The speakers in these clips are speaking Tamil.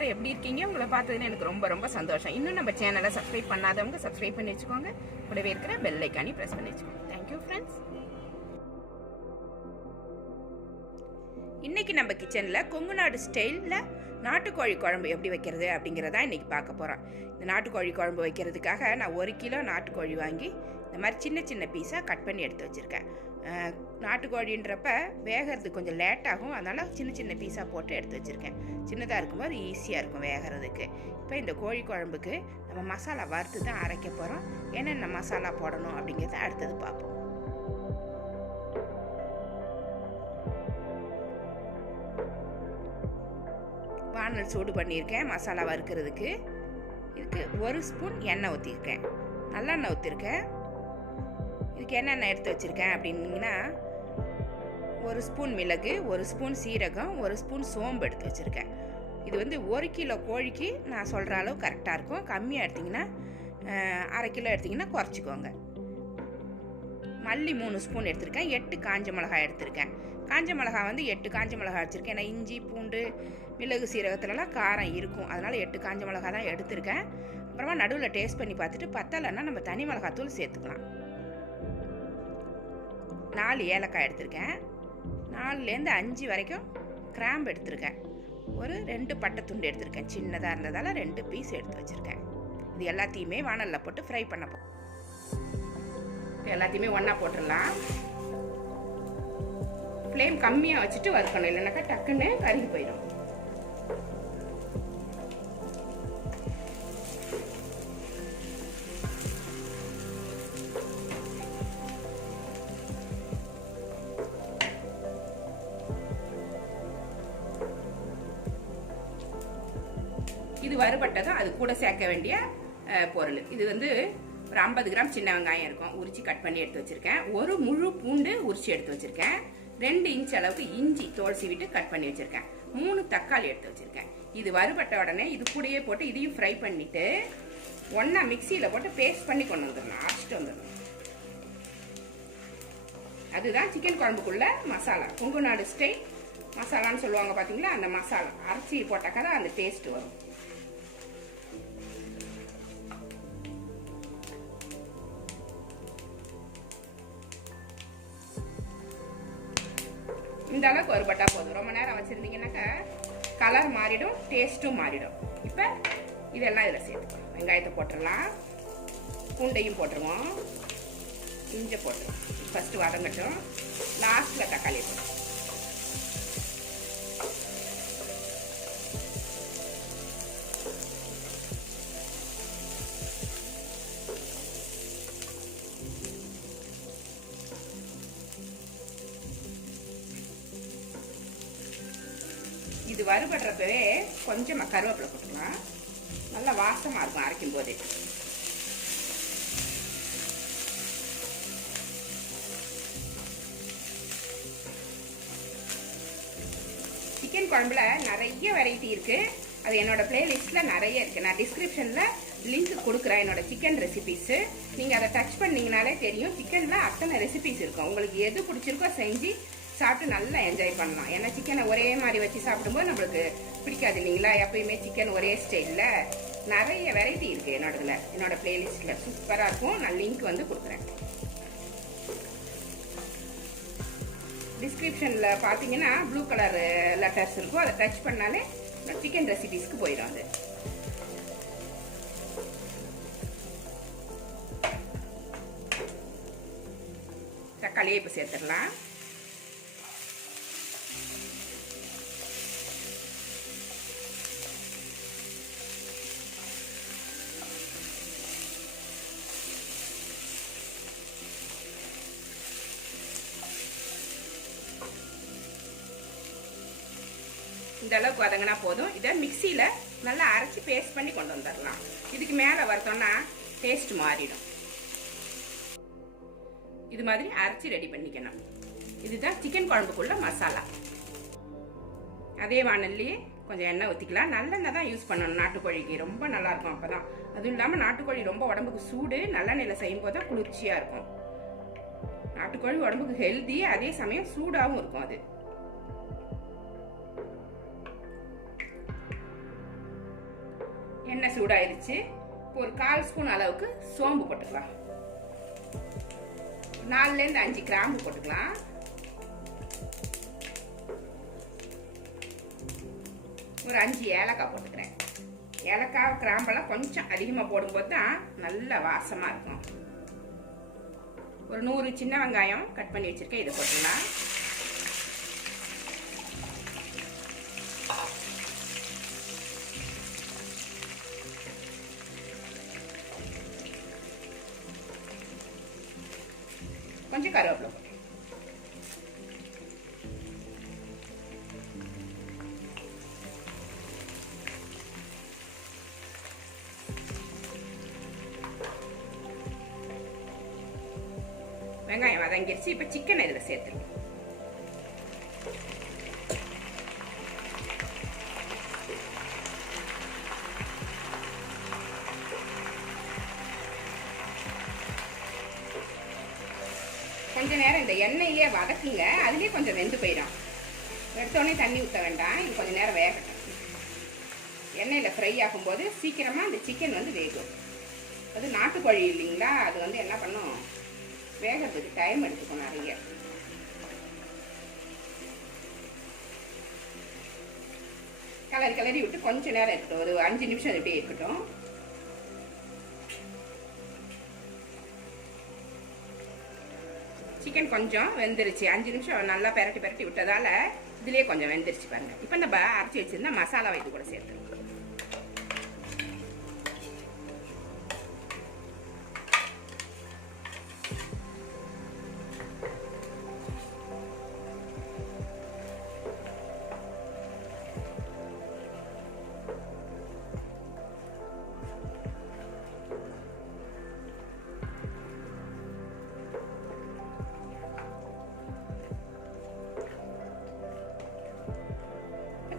எல்லாரும் எப்படி இருக்கீங்க? உங்களை பார்த்ததுன்னு எனக்கு ரொம்ப ரொம்ப சந்தோஷம். இன்னும் நம்ம சேனலை சப்ஸ்கிரைப் பண்ணாதவங்க சப்ஸ்கிரைப் பண்ணி வச்சுக்கோங்க. கூடவே இருக்கிற பெல் ஐக்கானி ப்ரெஸ் பண்ணி வச்சுக்கோங்க. தேங்க்யூ ஃப்ரெண்ட்ஸ் இன்றைக்கி நம்ம கிச்சனில் கொங்கு நாடு ஸ்டைலில் நாட்டுக்கோழி குழம்பு எப்படி வைக்கிறது அப்படிங்கிறதான் இன்றைக்கி பார்க்க போகிறோம் இந்த நாட்டுக்கோழி குழம்பு வைக்கிறதுக்காக நான் ஒரு கிலோ நாட்டுக்கோழி வாங்கி இந்த மாதிரி சின்ன சின்ன பீஸாக கட் பண்ணி எடுத்து வச்சுருக்கேன். நாட்டுக்கோழின்றப்ப வேகிறதுக்கு கொஞ்சம் லேட் ஆகும். அதனால் சின்ன சின்ன பீஸாக போட்டு எடுத்து வச்சுருக்கேன். சின்னதாக இருக்கும்போது ஈஸியாக இருக்கும் வேகிறதுக்கு. இப்போ இந்த கோழி குழம்புக்கு நம்ம மசாலா வறுத்து தான் அரைக்க போகிறோம் என்னென்ன மசாலா போடணும் அப்படிங்கிறத அடுத்தது பார்ப்போம். வானல் சூடு பண்ணியிருக்கேன் மசாலா வறுக்கிறதுக்கு. இதுக்கு ஒரு ஸ்பூன் எண்ணெய் ஊற்றிருக்கேன் நல்லெண்ணெய் ஊற்றிருக்கேன் இதுக்கு என்னென்ன எடுத்து வச்சுருக்கேன் அப்படின்னீங்கன்னா ஒரு ஸ்பூன் மிளகு ஒரு ஸ்பூன் சீரகம் ஒரு ஸ்பூன் சோம்பு எடுத்து வச்சுருக்கேன். இது வந்து ஒரு கிலோ கோழிக்கு நான் சொல்கிற அளவு கரெக்டாக இருக்கும். கம்மியாக எடுத்திங்கன்னா அரை கிலோ எடுத்திங்கன்னா குறைச்சிக்கோங்க. மல்லி மூணு ஸ்பூன் எடுத்திருக்கேன். எட்டு காஞ்ச மிளகாய் எடுத்திருக்கேன். காஞ்ச மிளகாய் வந்து எட்டு காஞ்ச மிளகாய் வச்சுருக்கேன். ஏன்னா இஞ்சி பூண்டு மிளகு சீரகத்துலலாம் காரம் இருக்கும். அதனால் எட்டு காஞ்ச மிளகாய் தான் எடுத்திருக்கேன். அப்புறமா நடுவில் டேஸ்ட் பண்ணி பார்த்துட்டு பத்தலைன்னா நம்ம தனி மிளகாத்தூள் சேர்த்துக்கலாம். நாலு ஏலக்காய் எடுத்திருக்கேன். நாலுலேருந்து அஞ்சு வரைக்கும் கிராம்பு எடுத்திருக்கேன். ஒரு ரெண்டு பட்டை துண்டு எடுத்திருக்கேன். சின்னதாக இருந்ததால் ரெண்டு பீஸ் எடுத்து வச்சுருக்கேன். இது எல்லாத்தையுமே வானலில் போட்டு ஃப்ரை பண்ண போ எல்லாத்தையுமே ஒன்றா போட்டுடலாம். ஃப்ளேம் கம்மியாக வச்சுட்டு வறுக்கணும். இல்லைனாக்கா டக்குன்னு கருகி போயிடும். கூட சேர்க்க வேண்டிய பொருள். இது வந்து ஒரு ஐம்பது கிராம் சின்ன வெங்காயம் இருக்கும். உரிச்சு கட் பண்ணி எடுத்து வச்சிருக்கேன். ஒரு முழு பூண்டு உரிச்சு எடுத்து வச்சிருக்கேன். ரெண்டு இன்ச் அளவுக்கு இஞ்சி தோல் சீவிட்டு கட் பண்ணி வச்சிருக்கேன். மூணு தக்காளி எடுத்து வச்சிருக்கேன். இது வறுபட்ட உடனே இது கூடயே போட்டு இதையும் ஃப்ரை பண்ணிட்டு ஒன்றா மிக்சியில் போட்டு பேஸ்ட் பண்ணி கொண்டு வந்துடணும். அரைச்சிட்டு வந்துடணும். அதுதான் சிக்கன் குழம்புக்குள்ள மசாலா. கொங்கு நாடு ஸ்டைல் மசாலான்னு சொல்லுவாங்க பார்த்தீங்களா அந்த மசாலா. அரைச்சி போட்டாக்கா தான் அந்த டேஸ்ட் வரும். இந்த அளவுக்கு ஒரு பட்டா போதும். ரொம்ப நேரம் வச்சுருந்தீங்கன்னாக்கா கலர் மாறிடும் டேஸ்ட்டும் மாறிடும். இப்போ இதெல்லாம் இதில் சேர்த்துக்கலாம் வெங்காயத்தை போட்டுடலாம். பூண்டையும் போட்டுருவோம். இஞ்சி போட்டுருவோம். ஃபஸ்ட்டு வதங்கட்டும். லாஸ்ட்டில் தக்காளி போட்டுருவோம். இது வறுபடுறப்பவே கொஞ்சமாக கருவேப்பிலை போட்டுக்கலாம் நல்லா வாசமாக இருக்கும் அரைக்கும் போதே சிக்கன் குழம்புல நிறைய வெரைட்டி இருக்கு. அது என்னோட பிளேலிஸ்ட்ல நிறைய இருக்குது நான் டிஸ்கிரிப்ஷனில் லிங்க் கொடுக்குறேன் என்னோட சிக்கன் ரெசிபிஸ் நீங்கள் அதை டச் பண்ணிங்கனாலே தெரியும். சிக்கனில் அத்தனை ரெசிபிஸ் இருக்கும். உங்களுக்கு எது பிடிச்சிருக்கோ செஞ்சு சாப்பிட்டு நல்லா என்ஜாய் பண்ணலாம். ஏன்னா சிக்கனை ஒரே மாதிரி வச்சு சாப்பிடும்போது நம்மளுக்கு பிடிக்காது இல்லைங்களா? எப்பயுமே சிக்கன் ஒரே ஸ்டைலில் நிறைய வெரைட்டி இருக்கு என்னோடதுல என்னோட பிளேலிஸ்ட்ல சூப்பராக இருக்கும். நான் லிங்க் வந்து கொடுக்குறேன். டிஸ்கிரிப்ஷனில் பார்த்தீங்கன்னா ப்ளூ கலர் லெட்டர்ஸ் இருக்கும். அதை டச் பண்ணாலே சிக்கன் ரெசிபீஸ்க்கு போயிடும் அது. தக்காளியே இப்போ சேர்த்துடலாம். இந்த அளவுக்கு வதங்கினா போதும். இதை மிக்சியில் நல்லா அரைச்சி பேஸ்ட் பண்ணி கொண்டு வந்துடலாம். இதுக்கு மேலே வரத்தோன்னா டேஸ்ட் மாறிடும். இது மாதிரி அரைச்சி ரெடி பண்ணிக்கணும். இதுதான் சிக்கன் குழம்புக்குள்ள மசாலா. அதே வானல்லையே கொஞ்சம் எண்ணெய் ஊற்றிக்கலாம் நல்லெண்ணெய் தான் யூஸ் பண்ணணும். நாட்டுக்கோழிக்கு ரொம்ப நல்லாயிருக்கும் அப்போ தான் அதுவும் இல்லாமல் நாட்டுக்கோழி ரொம்ப உடம்புக்கு சூடு நல்லெண்ணெயில் செய்யும் போது தான் குளிர்ச்சியாக இருக்கும். நாட்டுக்கோழி உடம்புக்கு ஹெல்தி அதே சமயம் சூடாகவும் இருக்கும் அது. எண்ணெய் சூடாயிருச்சு. இப்போ ஒரு கால் ஸ்பூன் அளவுக்கு சோம்பு போட்டுக்கலாம். நாலுலேருந்து அஞ்சு கிராம்பு போட்டுக்கலாம். ஒரு அஞ்சு ஏலக்காய் போட்டுக்கிறேன். ஏலக்காய் கிராம்பெல்லாம் கொஞ்சம் அதிகமாக போடும்போது தான் நல்ல வாசமாக இருக்கும். ஒரு நூறு சின்ன வெங்காயம் கட் பண்ணி வச்சுருக்கேன் இதை போட்டுக்கலாம். வெங்காயம் வதங்கிருச்சு இப்போ சிக்கன் இதில் சேர்த்துருவோம் கொஞ்ச நேரம் இந்த எண்ணெயிலே வதக்குங்க. அதுலேயே கொஞ்சம் வெந்து போயிடும். எடுத்தோடனே தண்ணி ஊற்ற வேண்டாம். இது கொஞ்சம் நேரம் வேகட்டும். எண்ணெயில் ஃப்ரை ஆகும்போது சீக்கிரமாக அந்த சிக்கன் வந்து வேகும். அது நாட்டுக்கோழி இல்லைங்களா? அது வந்து என்ன பண்ணும்? வேகிறதுக்கு டைம் எடுத்துக்கும் நிறைய. கலரி கலரி விட்டு கொஞ்ச நேரம் இருக்கட்டும். ஒரு அஞ்சு நிமிஷம் இப்படியே இருக்கட்டும். சிக்கன் கொஞ்சம் வெந்துருச்சு. அஞ்சு நிமிஷம் நல்லா பெரட்டி பெரட்டி விட்டதால இதுலேயே கொஞ்சம் வெந்துருச்சு பாருங்க. இப்போ நம்ம அரைச்சி வச்சிருந்தா மசாலா இது கூட சேர்த்துருக்கோம்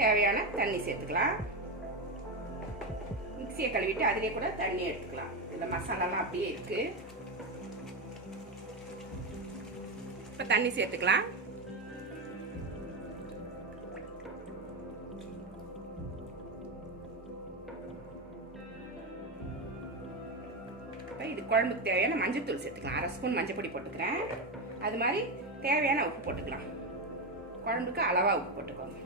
தேவையான தண்ணி சேர்த்துக்கலாம். மிக்சியை கழுவிட்டு அதிலே கூட தண்ணி எடுத்துக்கலாம். இந்த மசாலாலாம் அப்படியே இருக்கு. இப்போ தண்ணி சேர்த்துக்கலாம். இது குழம்புக்கு தேவையான மஞ்சள் சேர்த்துக்கலாம். அரை ஸ்பூன் மஞ்சள் பொடி போட்டுக்கிறேன். அது மாதிரி தேவையான உப்பு போட்டுக்கலாம். குழம்புக்கு அளவாக உப்பு போட்டுக்கோங்க.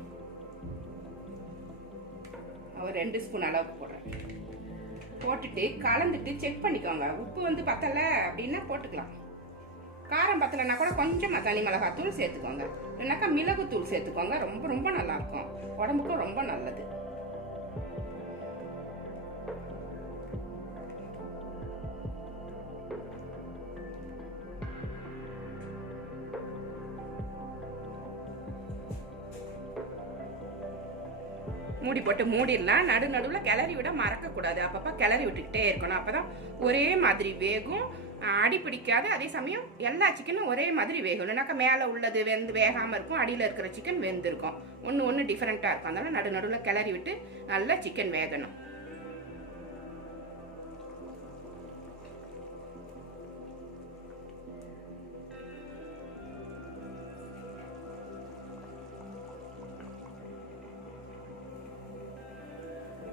ஒரு ரெண்டு ஸ்பூன் அளவுக்கு போடுறேன். போட்டுட்டு கலந்துட்டு செக் பண்ணிக்கோங்க. உப்பு வந்து பத்தலை அப்படின்னா போட்டுக்கலாம். காரம் பத்தலைன்னா கூட கொஞ்சம் தனி மிளகாத்தூள் சேர்த்துக்கோங்க. இல்லைனாக்கா மிளகுத்தூள் சேர்த்துக்கோங்க. ரொம்ப ரொம்ப நல்லாயிருக்கும் உடம்புக்கும் ரொம்ப நல்லது. மூடி போட்டு மூடிடலாம். நடு நடுவில் கிளறி விட மறக்கக்கூடாது. அப்பப்போ கிளறி விட்டுக்கிட்டே இருக்கணும். அப்போ தான் ஒரே மாதிரி வேகும். அடி பிடிக்காது. அதே சமயம் எல்லா சிக்கனும் ஒரே மாதிரி வேகும். இல்லைனாக்கா மேலே உள்ளது வெந்து வேகாமல் இருக்கும். அடியில் இருக்கிற சிக்கன் வெந்திருக்கும். ஒன்று ஒன்று டிஃப்ரெண்ட்டாக இருக்கும். அதனால நடு நடுவில் கிளறி விட்டு நல்லா சிக்கன் வேகணும்.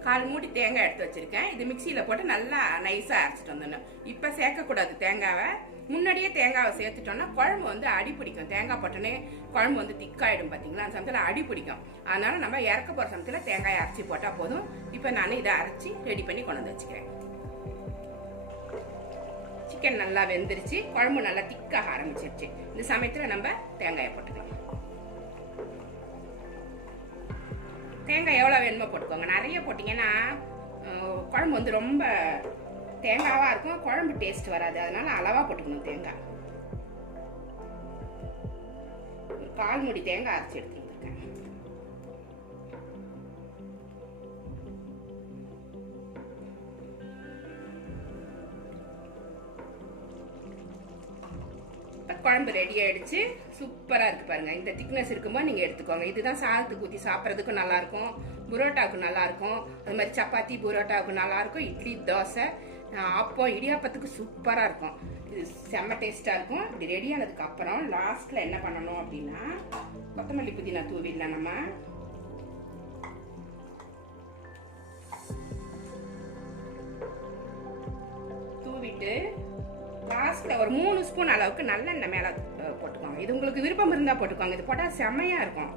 கால் மூடி தேங்காய் எடுத்து வச்சிருக்கேன். இது மிக்சியில் போட்டு நல்லா நைஸாக அரைச்சிட்டு வந்துடணும். இப்போ சேர்க்கக்கூடாது தேங்காவை. முன்னாடியே தேங்காவை சேர்த்துட்டோம்னா குழம்பு வந்து அடி பிடிக்கும். தேங்காய் போட்டோன்னே குழம்பு வந்து திக்காயிடும் பார்த்தீங்களா அந்த சமயத்தில் அடி பிடிக்கும். அதனால நம்ம இறக்க போகிற சமயத்தில் தேங்காயை அரைச்சி போட்டால் போதும். இப்போ நான் இதை அரைச்சி ரெடி பண்ணி கொண்டு வந்து வச்சுக்கிறேன். சிக்கன் நல்லா வெந்துருச்சு. குழம்பு நல்லா திக்காக ஆரம்பிச்சிருச்சு. இந்த சமயத்தில் நம்ம தேங்காயை போட்டுக்கலாம். தேங்காய் எவ்வளோ வேணுமோ போட்டுக்கோங்க. நிறைய போட்டிங்கன்னா குழம்பு வந்து ரொம்ப தேங்காவாக இருக்கும். குழம்பு டேஸ்ட் வராது. அதனால அளவாக போட்டுக்கணும் தேங்காய். கால் முடி தேங்காய் அரைச்சி எடுத்து குழம்பு ரெடி ஆயிடுச்சு. சூப்பராக இருக்குது பாருங்கள் இந்த திக்னஸ் இருக்கும்போது நீங்கள் எடுத்துக்கோங்க. இதுதான் சாதத்துக்கு ஊற்றி சாப்பிட்றதுக்கும் நல்லாயிருக்கும். புரோட்டாவுக்கும் நல்லாயிருக்கும். அது மாதிரி சப்பாத்தி புரோட்டாவுக்கும் நல்லாயிருக்கும். இட்லி தோசை அப்போ இடியாப்பத்துக்கு சூப்பராக இருக்கும். இது செம்ம டேஸ்ட்டாக இருக்கும். இப்படி ரெடி ஆனதுக்கு அப்புறம் லாஸ்ட்டில் என்ன பண்ணணும் அப்படின்னா கொத்தமல்லி புதினா தூவிடலாம் நம்ம. தூவிட்டு லாஸ்ட்டில் ஒரு மூணு ஸ்பூன் அளவுக்கு நல்லெண்ணெய் மேலே போட்டுக்கோங்க. இது உங்களுக்கு விருப்பம் இருந்தால் போட்டுக்கோங்க. இது போட்டால் செம்மையாக இருக்கும்.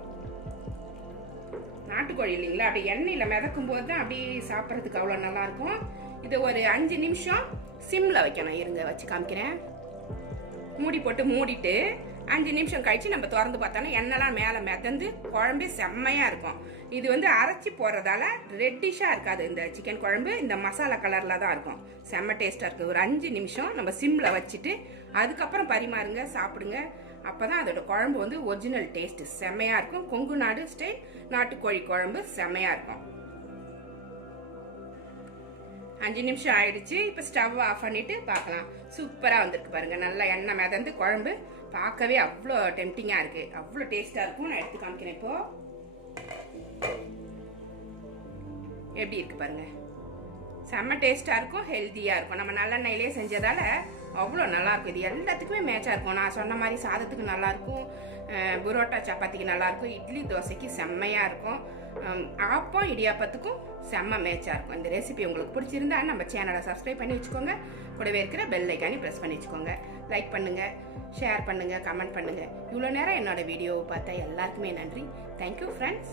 நாட்டுக்கோழி இல்லைங்களா? அப்படி எண்ணெயில் மிதக்கும் போது தான் அப்படியே சாப்பிட்றதுக்கு அவ்வளோ நல்லாயிருக்கும் இது ஒரு அஞ்சு நிமிஷம் சிம்மில் வைக்கணும். இருங்க வச்சு காமிக்கிறேன். மூடி போட்டு மூடிட்டு அஞ்சு நிமிஷம் கழித்து நம்ம திறந்து பார்த்தோன்னா எண்ணெய்லாம் மேலே மிதந்து குழம்பு செம்மையாக இருக்கும். இது வந்து அரைச்சி போடுறதால ரெட்டிஷாக இருக்காது. இந்த சிக்கன் குழம்பு இந்த மசாலா கலரில் தான் இருக்கும். செம்ம டேஸ்ட்டாக இருக்குது ஒரு அஞ்சு நிமிஷம் நம்ம சிம்மில் வச்சுட்டு அதுக்கப்புறம் பரிமாறுங்க சாப்பிடுங்க. அப்போ தான் அதோட குழம்பு வந்து ஒரிஜினல் டேஸ்ட்டு செம்மையாக இருக்கும். கொங்கு நாடு ஸ்டைல் நாட்டுக்கோழி குழம்பு செம்மையாக இருக்கும். அஞ்சு நிமிஷம் ஆயிடுச்சு. இப்போ ஸ்டவ் ஆஃப் பண்ணிட்டு பார்க்கலாம். சூப்பராக வந்திருக்கு பாருங்க. நல்லா எண்ணெய் மிதந்து குழம்பு. பார்க்கவே அவ்வளோ டெம்டிங்காக இருக்கு. அவ்வளோ டேஸ்ட்டாக இருக்கும். நான் எடுத்து காமிக்கிறேன் இப்போ. எப்படி இருக்கு பாருங்க. செம்ம டேஸ்ட்டாக இருக்கும். ஹெல்த்தியாக இருக்கும். நம்ம நல்லெண்ணெயிலே செஞ்சதால அவ்வளோ நல்லாயிருக்கும். இது எல்லாத்துக்குமே மேட்சாக இருக்கும். நான் சொன்ன மாதிரி சாதத்துக்கு நல்லாயிருக்கும். புரோட்டா சப்பாத்திக்கு நல்லாயிருக்கும். இட்லி தோசைக்கு செம்மையாக இருக்கும். ஆப்பம் இடியாப்பத்துக்கும் செம்ம மேட்சாக இருக்கும். இந்த ரெசிபி உங்களுக்கு பிடிச்சிருந்தா நம்ம சேனலை சப்ஸ்கிரைப் பண்ணி வச்சுக்கோங்க. கூடவே இருக்கிற பெல் ஐக்கானி ப்ரெஸ் பண்ணி வச்சுக்கோங்க. லைக் பண்ணுங்கள் ஷேர் பண்ணுங்கள் கமெண்ட் பண்ணுங்கள் இவ்வளோ நேரம் என்னோட வீடியோவை பார்த்தா எல்லாருக்குமே நன்றி. Thank you friends